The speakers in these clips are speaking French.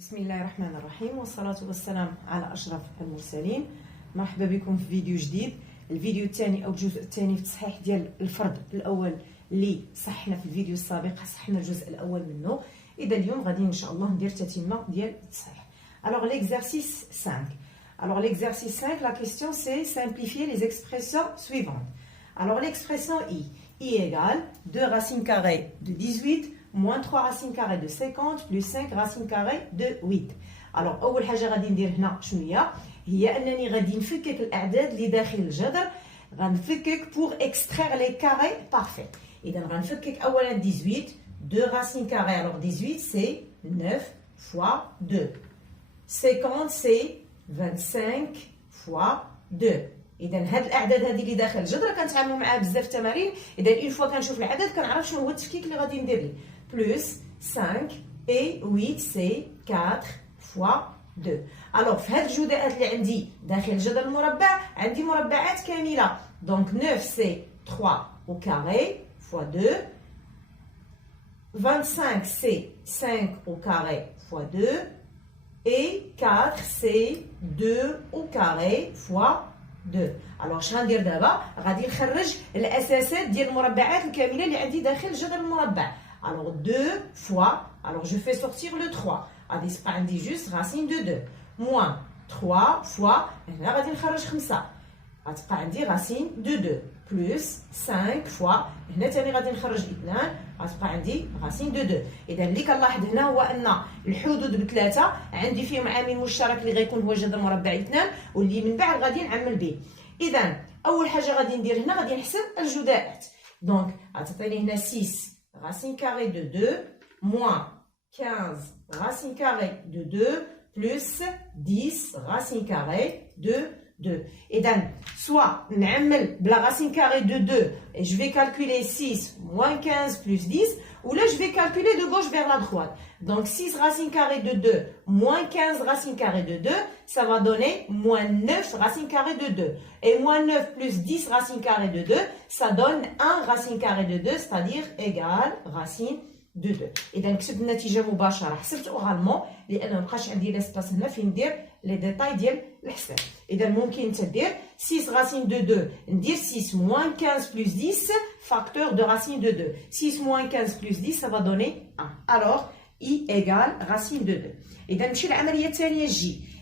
بسم الله الرحمن الرحيم والصلاة والسلام على أشرف المرسلين. مرحبا بكم في فيديو جديد. الفيديو الثاني أو الجزء الثاني في تصحيح ديال الفرض الأول اللي صحنا في الفيديو السابق، صحنا الجزء الأول منه. إذا اليوم غادي إن شاء الله ندير تتمة ديال التصحيح. Alors l'exercice 5. Alors l'exercice 5, la question c'est simplifier les expressions suivantes. Alors l'expression I égale 2 racines carrées de 18 moins 3 racines carrées de 50 plus 5 racines carrées de 8. Alors أول حاجة غادي ندير هنا شنو هي أنني غادي نفكك الأعداد اللي داخل الجذر، غنفكك pour extraire les carrés parfaits. إذا غنفكك أولا 18 2 racines carrées. Alors 18 c'est 9 fois 2. 50 c'est 25 fois 2. اذا هاد الاعداد هذه اللي داخل الجذر كنتعاملوا معها بزاف التمارين. اذا اون فوا كنشوف العدد كنعرف شنو هو التفكيك اللي غادي ندير ليه. بلس 5 et 8 c'est 4 fois 2. الوغ في هاد الجداءات اللي عندي داخل الجدول المربع عندي مربعات كامله. دونك 9 c'est 3 au carré fois 2. 25 c'est 5 au carré fois 2. Et 4 c'est 2 au carré fois 2. Alors شنو غندير دابا؟ غادي نخرج الاساسات ديال المربعات الكامله اللي عندي داخل الجدول المربع. Alors 2 fois, alors je fais sortir le 3. غادي تبقى عندي juste racine de 2 moins 3 fois هنا غادي نخرج 5. غتبقى عندي racine de 2 plus 5 fois هنا ثاني غادي نخرج 2 غتبقى عندي racine de 2. اذا اللي كنلاحظ هنا هو ان الحدود بثلاثه عندي فيهم عامل مشترك اللي غيكون هو جذر مربع 2 واللي من بعد غادي نعمل به. اذا اول حاجه غادي ندير هنا غادي نحسب الجداءات. دونك غتعطيني هنا 6 racine carrée de 2 moins 15 racine carrée de 2 plus 10 racine carrée de 2. إذن soit نعمل بلا racine carrée de 2 et je vais calculer 6 moins 15 plus 10, ou là je vais calculer de gauche vers la droite. Donc 6 racine carrée de 2 moins 15 racine carrée de 2, ça va donner moins 9 racine carrée de 2. Et moins 9 plus 10 racine carrée de 2, ça donne 1 racine carrée de 2, c'est-à-dire égal racine de 2. إذا كتبت النتيجة مباشرة، حسبت أورالمون لأن مابقاش عندي لاسباس هنا فين ندير لي ديتاي ديال الحساب. إذا ممكن أنت دير 6 racine de 2 ندير 6 moins 15 plus 10 facteur de racine de 2. 6 moins 15 plus 10 ça va donner 1. Alors I égale racine de 2. إذا نمشي للعملية الثانية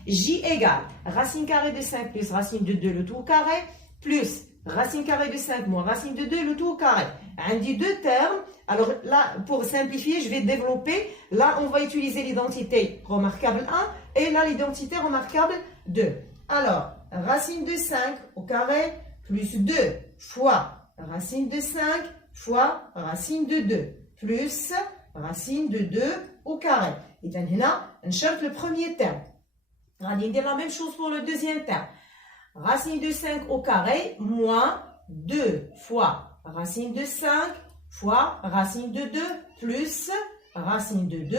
J égale racine carrée de 5 plus racine de 2 le tout au carré plus racine carrée de 5 moins racine de 2 le tout au carré. عندي deux termes. Alors là, pour simplifier, je vais développer. Là, on va utiliser l'identité remarquable 1 et là, l'identité remarquable 2. Alors, racine de 5 au carré plus 2 fois racine de 5 fois racine de 2 plus racine de 2 au carré. Et bien, là, on cherche le premier terme. On va dire la même chose pour le deuxième terme. Racine de 5 au carré moins 2 fois racine de 5 fois racine de 2 plus racine de 2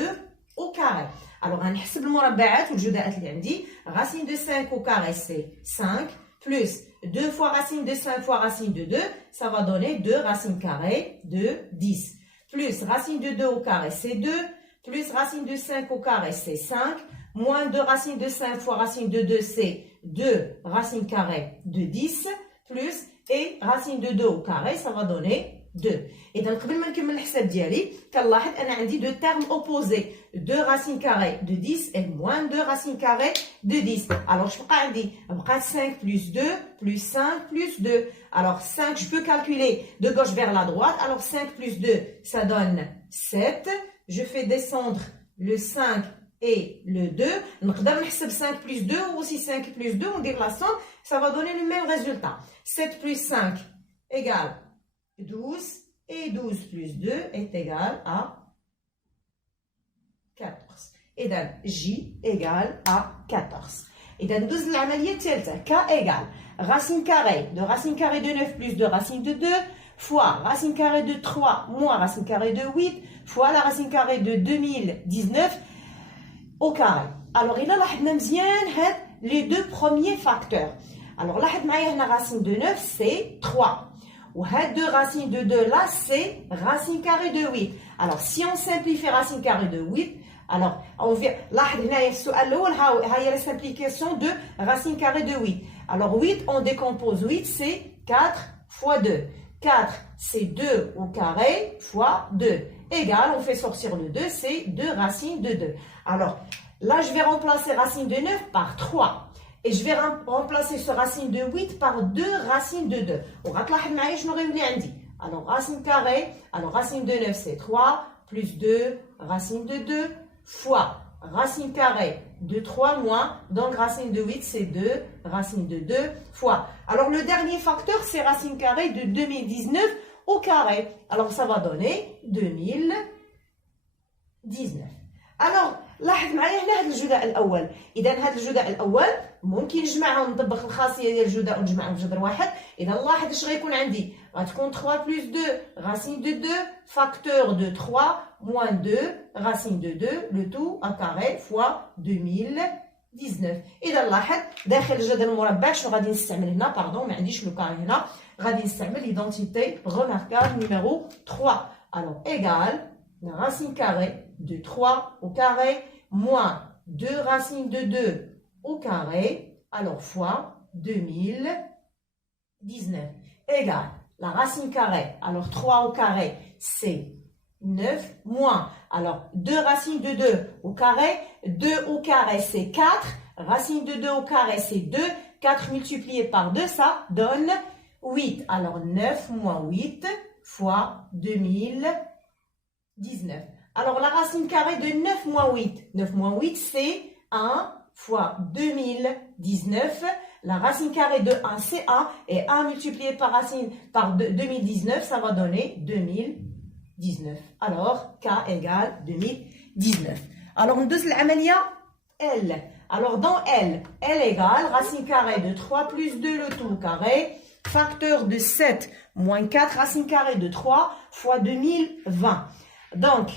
au carré. Alors, on نحسب المربعات والجداءات اللي عندي. Racine de 5 au carré c'est 5 plus 2 fois racine de 5 fois racine de 2, ça va donner 2 racines carrées de 10. Plus racine de 2 au carré c'est 2, plus racine de 5 au carré c'est 5, moins 2 racines de 5 fois racine de 2 c'est 2 racines carrées de 10, plus et racine de 2 au carré ça va donner 2. إذا قبل ما نكمل الحساب ديالي كنلاحظ أنا عندي دو termes opposés 2 racines carrées de 10 et moins 2 racines carrées de 10. Alors je بقى عندي بقى 5 plus 2 plus 5 plus 2. Alors 5 je peux calculer de gauche vers la droite. Alors 5 plus 2 ça donne 7. Je fais descendre le 5 et le 2. نقدر نحسب 5 plus 2 ou aussi 5 plus 2 on dit la somme, ça va donner le même résultat. 7 plus 5 égale 12 et 12 plus 2 est égal à 14. إذا J égale à 14. إذا ندوز للعملية الثالثة. K égale racine carrée de racine carrée de 9 plus 2 racine de 2 fois racine carrée de 3 moins racine carrée de 8 fois la racine carrée de 2019 au carré. Alors إلا لاحظنا مزيان هاد les deux premiers facteurs. Alors لاحظ معايا هنا racine de 9 c'est 3. Ou deux racines de 2 là, c'est racine carrée de 8. Alors, si on simplifie racine carrée de 8, Alors, on vient, لاحظ هنايا السؤال الأول ها هي la simplification de racine carrée de 8. Alors 8, on décompose 8, c'est 4 fois 2. 4, c'est 2 au carré fois 2. Égal, on fait sortir le 2, c'est 2 racines de 2. Alors, là, je vais remplacer racine de 9 par 3. Et je vais remplacer ce racine de 8 par 2 racines de 2. وغتلاحظ معايا شنو غيولي عندي. Alors, racine carrée, alors racine de 9, c'est 3, plus 2, racine de 2, fois racine carrée de 3 moins, donc racine de 8, c'est 2, racine de 2, fois. Alors, le dernier facteur, c'est racine carrée de 2019 au carré. Alors, ça va donner 2019. Alors, لاحظ معايا هنا هذا الجداء الاول. اذا هذا الجداء الاول ممكن نجمعهم نطبق الخاصيه ديال الجداء ونجمعهم في جذر واحد. اذا لاحظ اش غيكون عندي. غتكون 3 plus 2 racine de 2 facteur de 3 moins 2 racine de 2 le tout à carré fois 2019. اذا لاحظ داخل الجدول المربع شنو غادي نستعمل هنا باردون ما عنديش لو كاري هنا غادي نستعمل ليدونتيتي remarquable numéro 3. Alors égal la racine carrée de 3 au carré moins 2 racines de 2 au carré, alors fois 2019, égale la racine carrée, alors 3 au carré, c'est 9, moins, alors 2 racines de 2 au carré, 2 au carré, c'est 4, racine de 2 au carré, c'est 2, 4 multiplié par 2, ça donne 8, alors 9 moins 8 fois 2019. Alors, la racine carrée de 9 moins 8. 9 moins 8, c'est 1 fois 2019. La racine carrée de 1, c'est 1. Et 1 multiplié par 2019, ça va donner 2019. Alors, K égale 2019. Alors, on dose l'amalia L. Alors, dans L, L égale racine carrée de 3 plus 2 le tout au carré. Facteur de 7 moins 4 racine carrée de 3 fois 2020. Donc,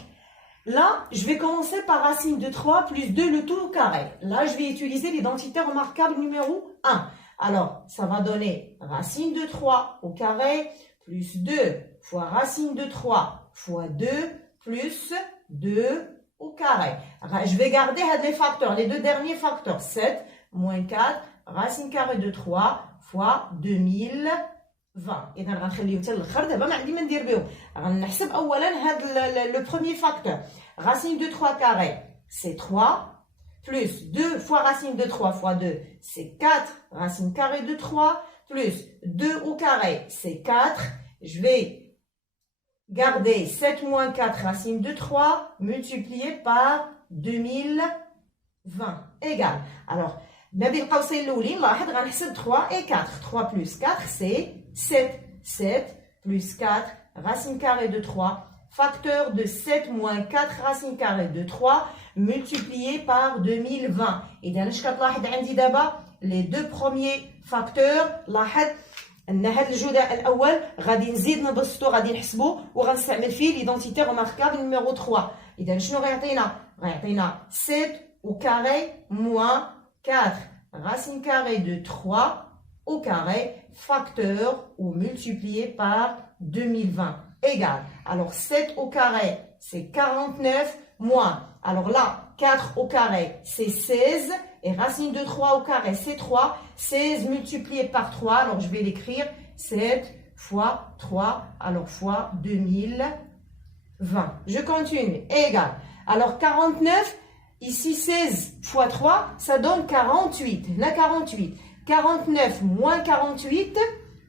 là, je vais commencer par racine de 3 plus 2 le tout au carré. Là, je vais utiliser l'identité remarquable numéro 1. Alors, ça va donner racine de 3 au carré plus 2 fois racine de 3 fois 2 plus 2 au carré. Je vais garder les facteurs, les deux derniers facteurs. 7 moins 4 racine carrée de 3 fois 2020. إذا غنخليهم حتى الاخر دابا ما عندي ما ندير بهم. غنحسب أولا هذا le premier facteur. Racine de 3 carré, c'est 3, plus 2 fois racine de 3 fois 2, c'est 4, racine carrée de 3, plus 2 au carré, c'est 4. Je vais garder 7 moins 4 racine de 3 multiplié par 2020 égale. Alors, ما بين قوسين الاولين لاحظ غنحسب 3 et 4. 3 plus 4, c'est 7. 7 plus 4, racine carrée de 3, facteur de 7 moins 4 racine carrée de 3 multiplié par 2020. إذا اش كتلاحظ عندي دابا les deux premiers facteurs. لاحظ ان هذا الجداء الاول غادي نزيد نبسطو غادي نحسبو وغنستعمل فيه ليدونتيتي remarquable numéro 3. إذا شنو غيعطينا؟ غيعطينا 7 au carré moins 4 racine carrée de 3 au carré facteur ou multiplié par 2020 égale. Alors 7 au carré, c'est 49 moins. Alors là, 4 au carré, c'est 16. Et racine de 3 au carré, c'est 3. 16 multiplié par 3. Alors je vais l'écrire 7 fois 3. Alors fois 2020. Je continue. Égale. Alors 49. Ici, 16 fois 3, ça donne 48. Là, 48. 49 moins 48.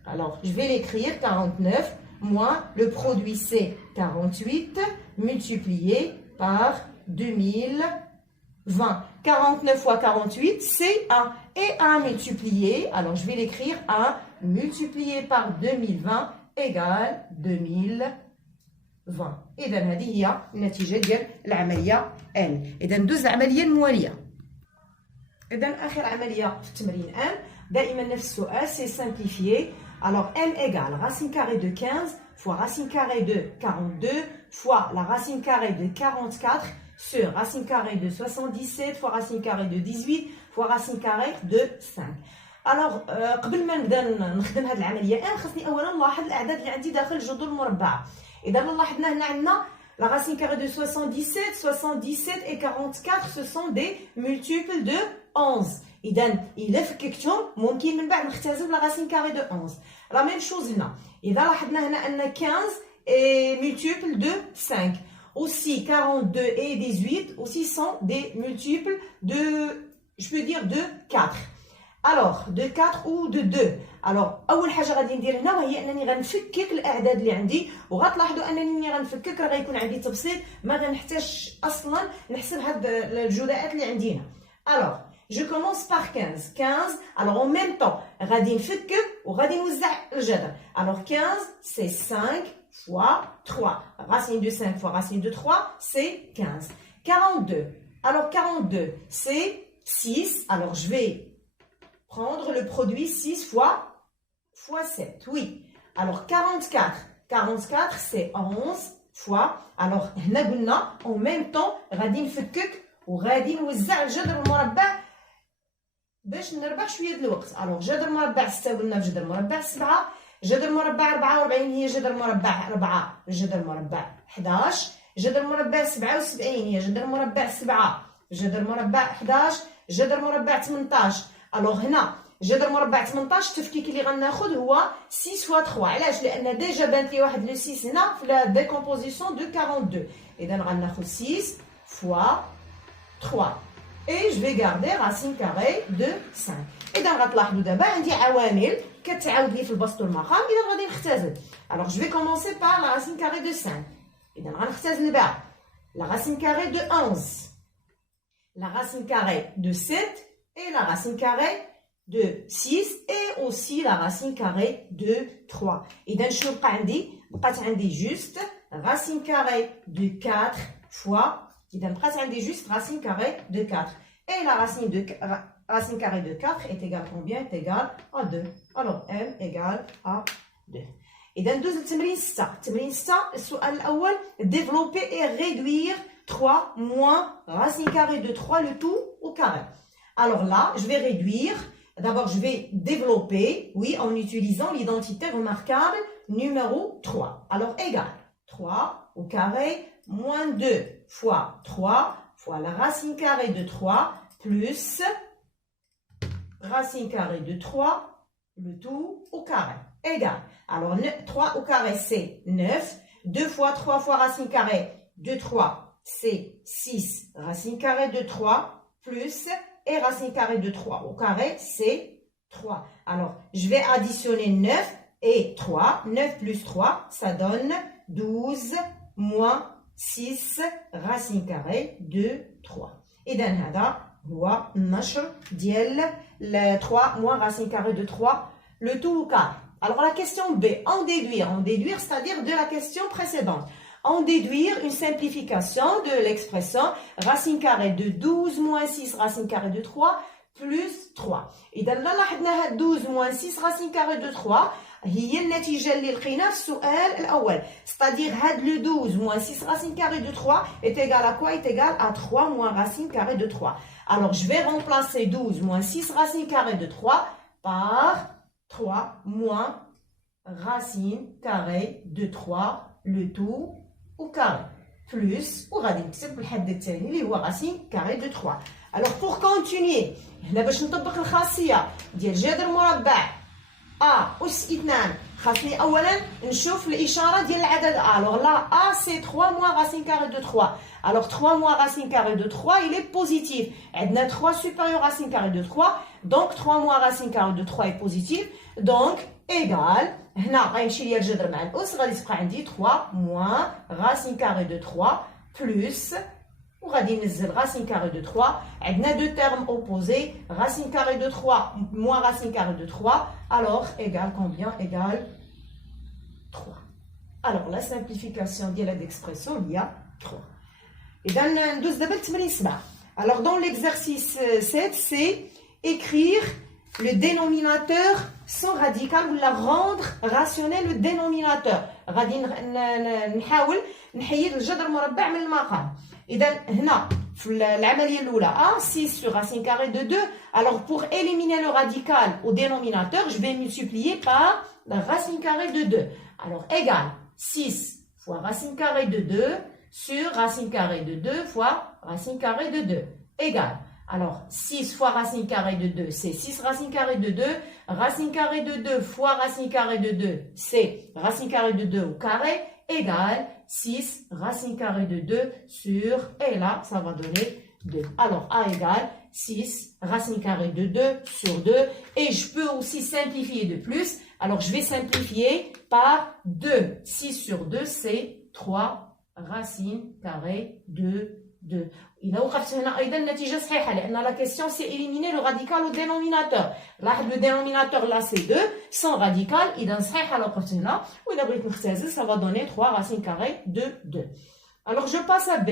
Alors, je vais l'écrire. 49 moins le produit, c'est 48 multiplié par 2020. 49 fois 48, c'est 1. Et 1 multiplié, alors je vais l'écrire 1 multiplié par 2020 égale 2020. إذا هذه هي النتيجة ديال العملية L. إذا ندوز العملية الموالية. إذا آخر عملية في التمرين M. دائما نفس السؤال سي سامبليفيي. Alors M égale racine carrée de 15 fois racine carrée de 42 fois la racine carrée de 44 sur racine carrée de 77 fois racine carrée de 18 fois racine carrée de 5. Alors قبل ما نبدا نخدم هذه العملية M خصني أولا نلاحظ الأعداد اللي عندي داخل الجذور المربعة. إذا لاحظنا هنا عندنا La racine carrée de 77, 77 et 44, ce sont des multiples de 11. إذا إلا فككتهم ممكن من بعد نختزل la racine carrée de 11. La même chose هنا. إذا لاحظنا هنا أن 15 est multiple de 5. Aussi 42 et 18 aussi sont des multiples de, je peux dire, de 4. Alors, de 4 ou de 2. Alors, أول حاجة غادي ندير هنا وهي أنني غنفكك الأعداد اللي عندي وغتلاحظوا أنني ملي غنفكك راه غيكون عندي تبسيط ما غنحتاجش أصلا نحسب هاد الجزيئات اللي عندي هنا. Alors, je commence par 15. 15, alors en même temps, غادي نفكك وغادي نوزع الجذر. Alors 15, c'est 5 fois 3. Racine de 5 fois racine de 3, c'est 15. 42. Alors 42, c'est 6. Alors je vais prendre le produit 6 fois 7. Oui. Alors 44. 44, c'est 11 fois. Alors هنا قلنا en même temps غادي نفكك وغادي نوزع الجذر المربع باش نربح شويه الوقت. الوغ جذر مربع 6 قلنا في جذر مربع 7. جذر مربع 44 هي جذر مربع 4 جذر مربع 11. جذر مربع 77 هي جذر مربع 7 جذر مربع 11 جذر مربع 18. الوغ هنا جذر مربع 18 التفكيك اللي غناخذ هو 6 فوا 3. علاش؟ لان ديجا بانت لي واحد لو 6 هنا في لا ديكومبوزيسيون دو 42. اذا غناخذ 6 فوا 3 et je vais garder racine carrée de 5. إذا غتلاحظوا دابا عندي عوامل كتعاود لي في البسط والمقام. إذا غادي نختزل. Alors je vais commencer par la racine carrée de 5. إذا غنختزل بها la racine carrée de 11, la racine carrée de 7 et la racine carrée de 6 et aussi la racine carrée de 3. إذا شنو بقى عندي؟ بقات عندي juste racine carrée de 4 fois. إذا بقات عندي juste racine carrée de 4. Et la racine carrée de 4 est égale combien? Est égale à 2. Alors m égale à 2. إذا ندوز لتمرين 6. تمرين 6 السؤال الأول développer et réduire 3 moins racine carrée de 3 le tout au carré. Alors là, je vais réduire. D'abord, je vais développer, oui, en utilisant l'identité remarquable numéro 3. Alors égal 3 au carré moins 2 fois 3 fois la racine carrée de 3 plus racine carrée de 3, le tout au carré. Égal. Alors 3 au carré c'est 9. 2 fois 3 fois racine carrée de 3 c'est 6. Racine carrée de 3 plus et racine carrée de 3 au carré c'est 3. Alors je vais additionner 9 et 3. 9 plus 3 ça donne 12 moins 6 racine carrée de 3. إذا هذا هو النشر ديال 3 moins racine carrée de 3 le tout au carré. Alors la question B, en déduire c'est-à-dire de la question précédente. En déduire une simplification de l'expression racine carrée de 12 moins 6 racine carrée de 3 plus 3. إذا لاحظنا 12 moins 6 racine carrée de 3 هي النتيجة اللي لقينا في السؤال الأول. C'est-à-dire هاد le 12 moins 6 racine carrée de 3 est égal à quoi? Est égal à 3 moins racine carrée de 3. Alors je vais remplacer 12 moins 6 racine carrée de 3 par 3 moins racine carrée de 3 le tout au carré plus وغادي نكتب بالحد الثاني اللي هو racine carrée de 3. Alors pour continuer هنا باش نطبق الخاصية ديال جذر مربع أس 2 خاصني أولا نشوف الإشارة ديال العدد Alors là A c'est 3 moins racine carrée de 3. Alors 3 moins racine carrée de 3 il est positif. عندنا 3 supérieur racine carrée de 3 donc 3 moins racine carrée de 3 est positif donc égal هنا غيمشي ليا الجذر مع الأس غادي تبقى عندي 3 moins racine carrée de 3 plus وغادي ننزل racine carrée de 3 عندنا deux termes opposés racine carrée de 3 moins racine carrée de 3 alors égale combien? Égale 3. Alors la simplification ديال هاد l'expression il y a 3. إذا ندوز دابا لتمرين 7. Alors dans l'exercice 7 c'est écrire le dénominateur sans radical ou la rendre rationnel le dénominateur. غادي نحاول نحيد الجذر مربع من المقام. إذا هنا في العملية الأولى A 6 sur racine carrée de 2. Alors pour éliminer le radical au dénominateur, je vais multiplier par la racine carrée de 2. Alors égal 6 fois racine carrée de 2 sur racine carrée de 2 fois racine carrée de 2 égale. Alors, 6 fois racine carrée de 2, c'est 6 racine carrée de 2. Racine carrée de 2 fois racine carrée de 2, c'est racine carrée de 2 au carré, égale 6 racine carrée de 2 sur, et là, ça va donner 2. Alors, A égale 6 racine carrée de 2 sur 2. Et je peux aussi simplifier de plus. Alors, je vais simplifier par 2. 6 sur 2, c'est 3 racine carrée de 2. إذا وقفت هنا أيضا النتيجة صحيحة لأن la question c'est éliminer le radical au dénominateur. لاحظ le dénominateur là c'est 2 sans radical إذا صحيحة لو وقفت هنا وإذا بغيت نختزل ça va donner 3 racine carrée de 2. Alors je passe à B.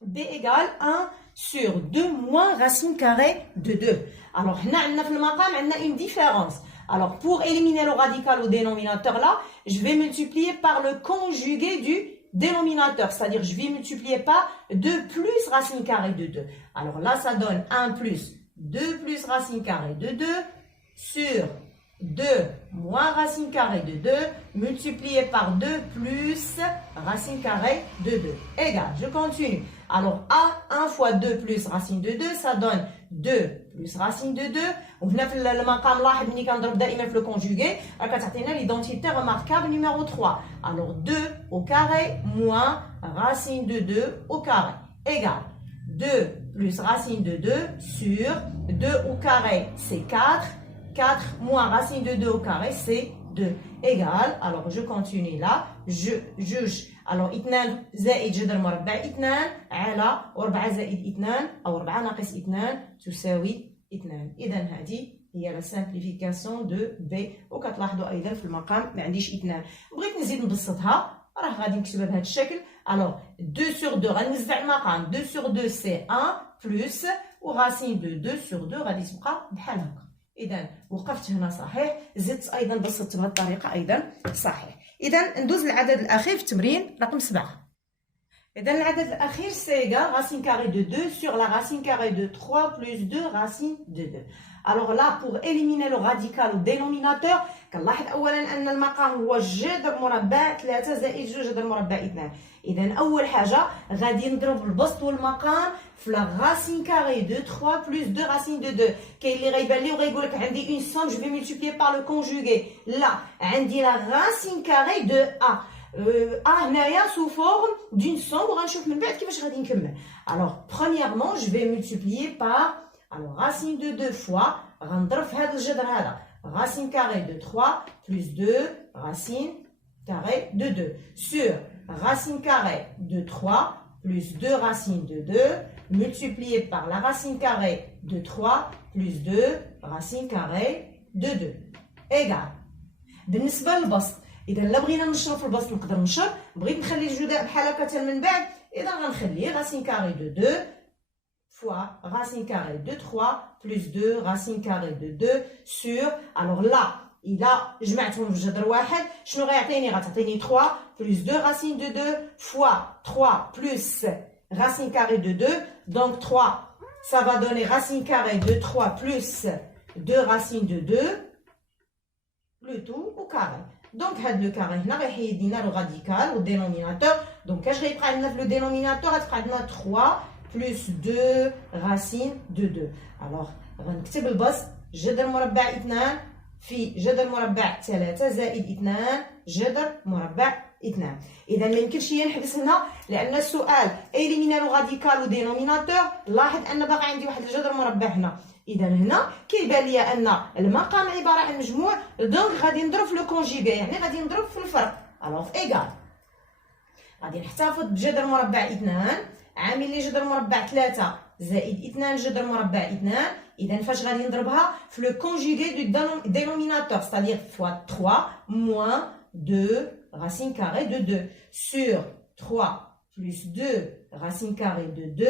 B égale 1 sur 2 moins racine carrée de 2. Alors هنا عندنا في المقام عندنا une différence. Alors pour éliminer le radical au dénominateur là, je vais multiplier par le conjugué du dénominateur, c'est-à-dire je vais multiplier par 2 plus racine carrée de 2. Alors là, ça donne 1 plus 2 plus racine carrée de 2 sur 2 moins racine carrée de 2 multiplié par 2 plus racine carrée de 2 égale, je continue. Alors A, 1 fois 2 plus racine de 2, ça donne 2 plus racine de 2. وهنا في المقام لاحظ ملي كنضرب دائما في لو كونجوغي راه كتعطينا ليدونتيتي remarquable numéro 3. Alors 2 au carré moins racine de 2 au carré égale 2 plus racine de 2 sur 2 au carré c'est 4. 4 moins racine de 2 au carré c'est 2 égale. Alors je continue là. je juge. Alors 2 زائد جذر مربع 2 على 4 زائد 2 أو 4 ناقص 2 تساوي 2. إذا هذه هي لا سامبليفيكاسيون دو بي. وكتلاحظوا أيضا في المقام ما عنديش 2. بغيت نزيد نبسطها راه غادي نكتبها بهذا الشكل. Alors 2 sur 2 غنوزع المقام 2 sur 2 c'est 1 plus ورacine de 2 sur 2 غادي تبقى بحال هكا. إذا وقفت هنا صحيح. زدت أيضا بسطت بهذه الطريقة أيضا صحيح. إذا ندوز للعدد الأخير في التمرين رقم 7. إذا العدد الأخير c'est égal racine carrée de 2 sur la racine carrée de 3 plus 2 racine de 2. Alors là pour éliminer le radical au dénominateur كنلاحظ أولا أن المقام هو جذر مربع 3 زائد 2 جذر مربع 2. إذا أول حاجة غادي نضرب البسط والمقام في la racine carrée de 3 plus 2 racine de 2. كاين اللي غيبان لي وغيقول لك عندي une somme je vais multiplier par le conjugué. لا عندي la racine carrée de A. A هنايا sous forme d'une somme وغنشوف من بعد كيفاش غادي نكمل. Alors premièrement je vais multiplier par alors racine de 2 fois غنضرب في هذا الجذر هذا racine carrée de 3 plus 2 racine carrée de 2 sur racine carrée de 3 plus 2 racine de 2 multiplié par la racine carrée de 3 plus 2 racine carrée de 2 égale. بالنسبة للبسط إذا لا بغينا نشرو في البسط نقدر نشر. بغيت نخلي الجداء بحال هكا من بعد إذا غنخلي racine carrée de 2 fois racine carrée de 3 plus 2 racine carrée de 2 sur. Alors là إذا جمعتهم في جذر واحد شنو غيعطيني؟ غتعطيني 3 plus 2 racine de 2 fois 3 plus racine carrée de 2. Donc 3 ça va donner racine carrée de 3 plus 2 racine de 2 le tout au carré. Donc هاد لو كاري هنا غيحيد لينا لو راديكال و dénominateur. Donc اش غيبقى عندنا في لو dénominateur؟ غتبقى عندنا 3 plus 2 racine de 2. Alors غنكتب البسط جذر مربع 2 في جذر مربع 3 زائد 2 جذر مربع 2. إذا ما يمكنش ليا نحبس هنا لأن السؤال éliminer le radical au dénominateur. لاحظ أن باقي عندي واحد الجذر مربع هنا. إذا هنا كيبان ليا أن المقام عبارة عن مجموع دونك غادي نضرب في لو كونجيغي يعني غادي نضرب في الفرق. ألوغ إيكال غادي نحتفظ بجذر مربع 2 عامل لي جذر مربع 3 زائد 2 جذر مربع 2. إذا فاش غادي نضربها في لو كونجيغي دو dénominateur c'est-à-dire fois 3 moins 2 racine carrée de 2 sur 3 plus 2 racine carrée de 2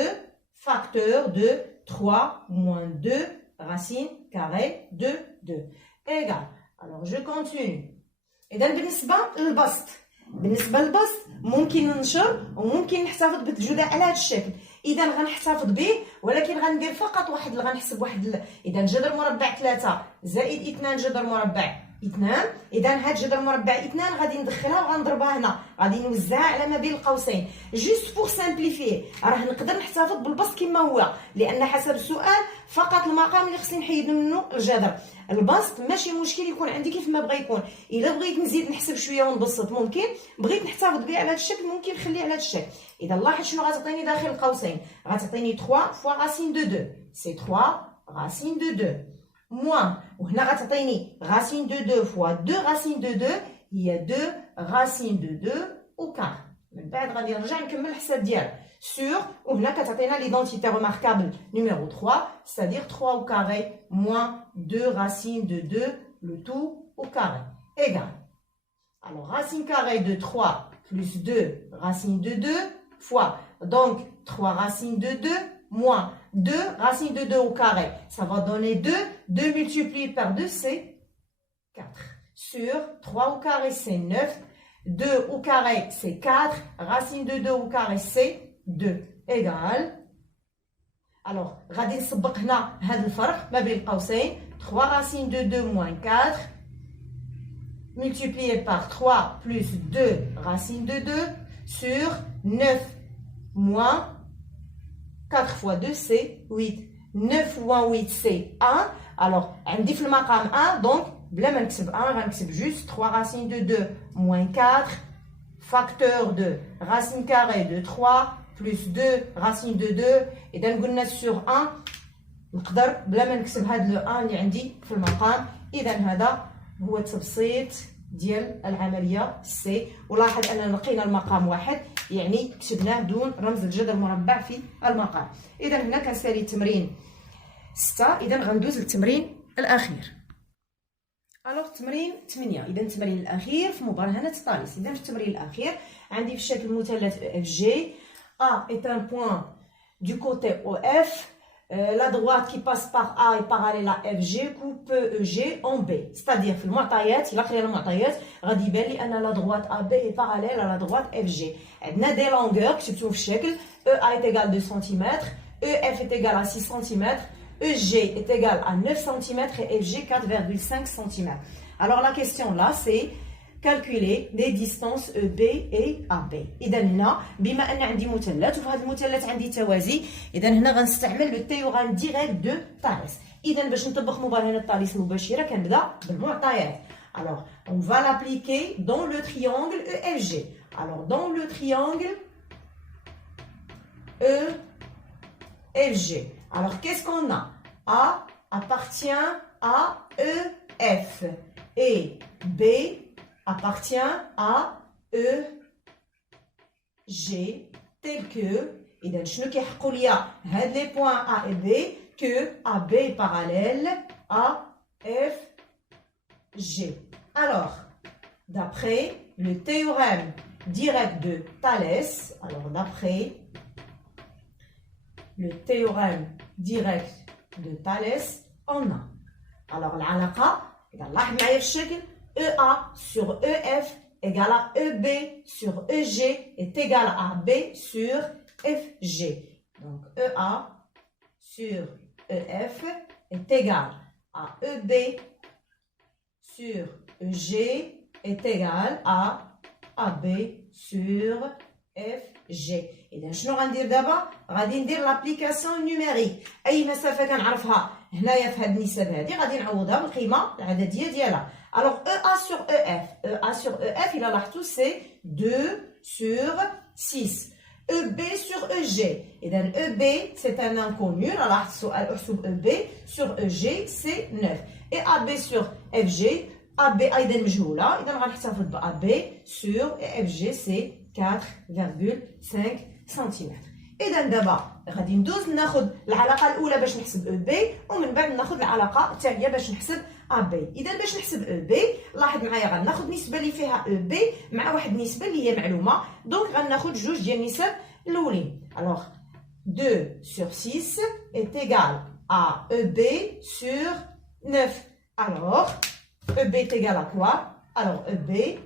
facteur de 3 moins 2 racine carrée de 2 égale. Alors je continue. إذا بالنسبة للبسط ممكن ننشر وممكن نحتفظ بالجداء على هذا الشكل. إذا غنحتفظ به ولكن غندير فقط واحد غنحسب واحد. إذا جذر مربع 3 زائد 2 جذر مربع اثنان. اذا هاد جدر مربع اثنان غادي ندخلها وغنضربها هنا، غادي نوزعها على ما بين القوسين. جوست بور سامبليفيه راه نقدر نحتفظ بالبسط كما هو، لان حسب السؤال فقط المقام اللي خصني نحيد منه الجذر. البسط ماشي مشكل يكون عندي كيف ما بغى يكون. الا بغيت نزيد نحسب شويه ونبسط ممكن، بغيت نحتفظ به على هذا الشكل ممكن نخليه على هذا الشكل. اذا لاحظ شنو غتعطيني داخل القوسين، غتعطيني 3 فوا راسين دو 2 سي 3 راسين دو 2 موان، وهنا غتعطيني راسين دو 2 فوا 2 راسين دو 2 هي 2 راسين دو 2 او كار. من بعد غادي نرجع نكمل الحساب ديالها sur, وهنا كتعطينا l'identité remarquable numéro 3, c'est-à-dire 3 au carré moins 2 racines de 2, le tout au carré, égal. Alors, racine carrée de 3 plus 2 racines de 2 fois, donc 3 racines de 2 moins 2 racines de 2 au carré. Ça va donner 2, 2 multiplié par 2 c'est 4. Sur 3 au carré c'est 9, 2 au carré c'est 4, racine de 2 au carré c'est 2 égale. Alors, غادي نسبق هنا هذا الفرق ما بين القوسين 3 racines de 2 moins 4 multiplié par 3 plus 2 racines de 2 sur 9 moins 4 fois 2 c'est 8. 9 moins 8 c'est 1. Alors, عندي في المقام 1 donc بلا ما نكتب 1 غنكتب juste 3 racines de 2 moins 4 facteur de racine carrée de 3 plus 2 racine de 2. إذا قلنا sur 1 نقدر بلا ما نكتب هذا لو 1 اللي عندي في المقام. إذا هذا هو التبسيط ديال العملية سي. ولاحظ أننا لقينا المقام واحد يعني كتبناه دون رمز الجدر المربع في المقام. إذا هنا كنسالي التمرين 6. إذا غندوز للتمرين الأخير. الوغ التمرين 8. إذا التمرين الأخير في مبرهنة طالس. إذا في التمرين الأخير عندي في الشكل مثلث اف جي. A est un point du côté OF. La droite qui passe par A est parallèle à FG coupe EG en B. C'est-à-dire في المعطيات إلا قرينا المعطيات غادي يبان لي أن la droite AB est parallèle à la droite FG. عندنا des longueurs كتبتهم في الشكل EA est égal à 2 cm, EF est égal à 6 cm, EG est égal à 9 cm et FG 4,5 cm. Alors la question là c'est calculer les distances EB et AB. إذا هنا بما أن عندي مثلث وفي هذا المثلث عندي توازي، إذا هنا غنستعمل لو تيورام ديريكت دو تاليس. إذا باش نطبق مبرهنة طالس مباشرة كنبدا بالمعطيات. Alors on va l'appliquer dans le triangle EFG. Alors dans le triangle EFG. Alors qu'est-ce qu'on a? A appartient à EF et B appartient à EG tel que. إذا شنو كيحقوا ليا هاد لي بوين A et B que AB est parallèle à FG. Alors, d'après le théorème direct de Thalès, alors d'après le théorème direct de Thalès, on a. Alors العلاقة إذا لاحظ معايا في الشكل EA sur EF égale à EB sur EG est égal à B sur FG. Donc EA sur EF est égal à EB sur EG est égal à AB sur FG. إذا شنو غندير دابا؟ غادي ندير لابليكاسيون نيميريك. أي مسافة كنعرفها هنايا في هاد النسب هادي غادي نعوضها بالقيمة العددية ديالها. Alors EA sur EF, EA sur EF, il a l'air c'est 2 sur 6. EB sur EG. Et donc EB c'est un inconnu. Alors sur EB sur EG c'est 9. Et AB sur FG, AB أيضا مجهولة. إذا غنحتفظ ب AB sur FG c'est 4,5 cm. إذا دابا غادي ندوز ناخذ العلاقة الأولى باش نحسب EB ومن بعد ناخذ العلاقة الثانية باش نحسب AB. إذا باش نحسب EB لاحظ معايا غناخذ نسبة اللي فيها EB مع واحد النسبة اللي هي معلومة، دونك غناخذ جوج ديال النسب الأولين. Alors 2 sur 6 est égal à EB sur 9. Alors EB est égal à quoi? Alors EB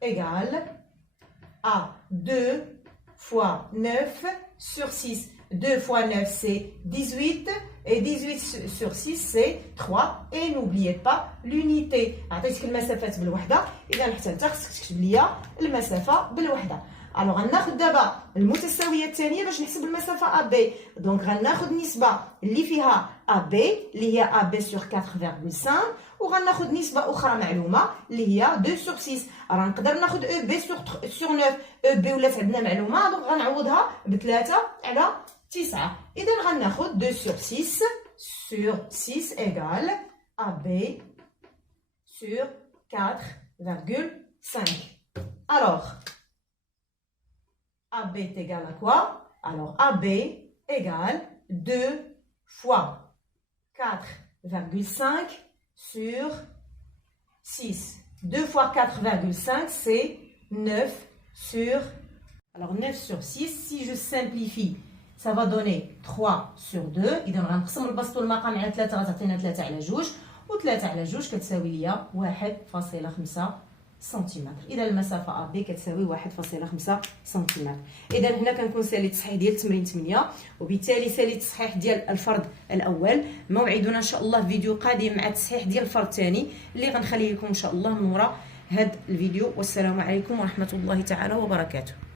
égale à 2 fois 9 sur 6. 2 fois 9 c'est 18. Et 18 sur 6, c'est 3. Et n'oubliez pas l'unité. عطيتك المسافات بالوحدة، إذا حتى أنت خصك تكتب لي المسافة بالوحدة. Alors غناخد دابا المتساوية الثانية باش نحسب المسافة AB. دونك غناخد النسبة اللي فيها AB اللي هي AB sur 4,5 وغناخد نسبة أخرى معلومة اللي هي 2 sur 6. راه نقدر ناخد EB sur 9. EB ولات عندنا معلومة دونك غنعوضها ب3 على 9. إذا غناخد 2 sur 6 sur 6 égale AB sur 4,5. Alors, AB est égal à quoi? Alors, AB égale 2 fois 4,5 sur 6. 2 fois 4,5, c'est 9 sur... Alors, 9 sur 6, si je simplifie, ça va donner 3 sur 2. إذا غنقسم البسط والمقام على 3 غتعطينا 3 على 2 و3 على 2 كتساوي ليا 1.5 سنتيمتر. إذا المسافة AB كتساوي 1.5 سنتيمتر. إذا هنا كنكون ساليت التصحيح ديال التمرين 8 وبالتالي ساليت التصحيح ديال الفرض الأول. موعدنا إن شاء الله فيديو قادم مع التصحيح ديال الفرض الثاني اللي غنخليه لكم إن شاء الله من وراء هذا الفيديو. والسلام عليكم ورحمة الله تعالى وبركاته.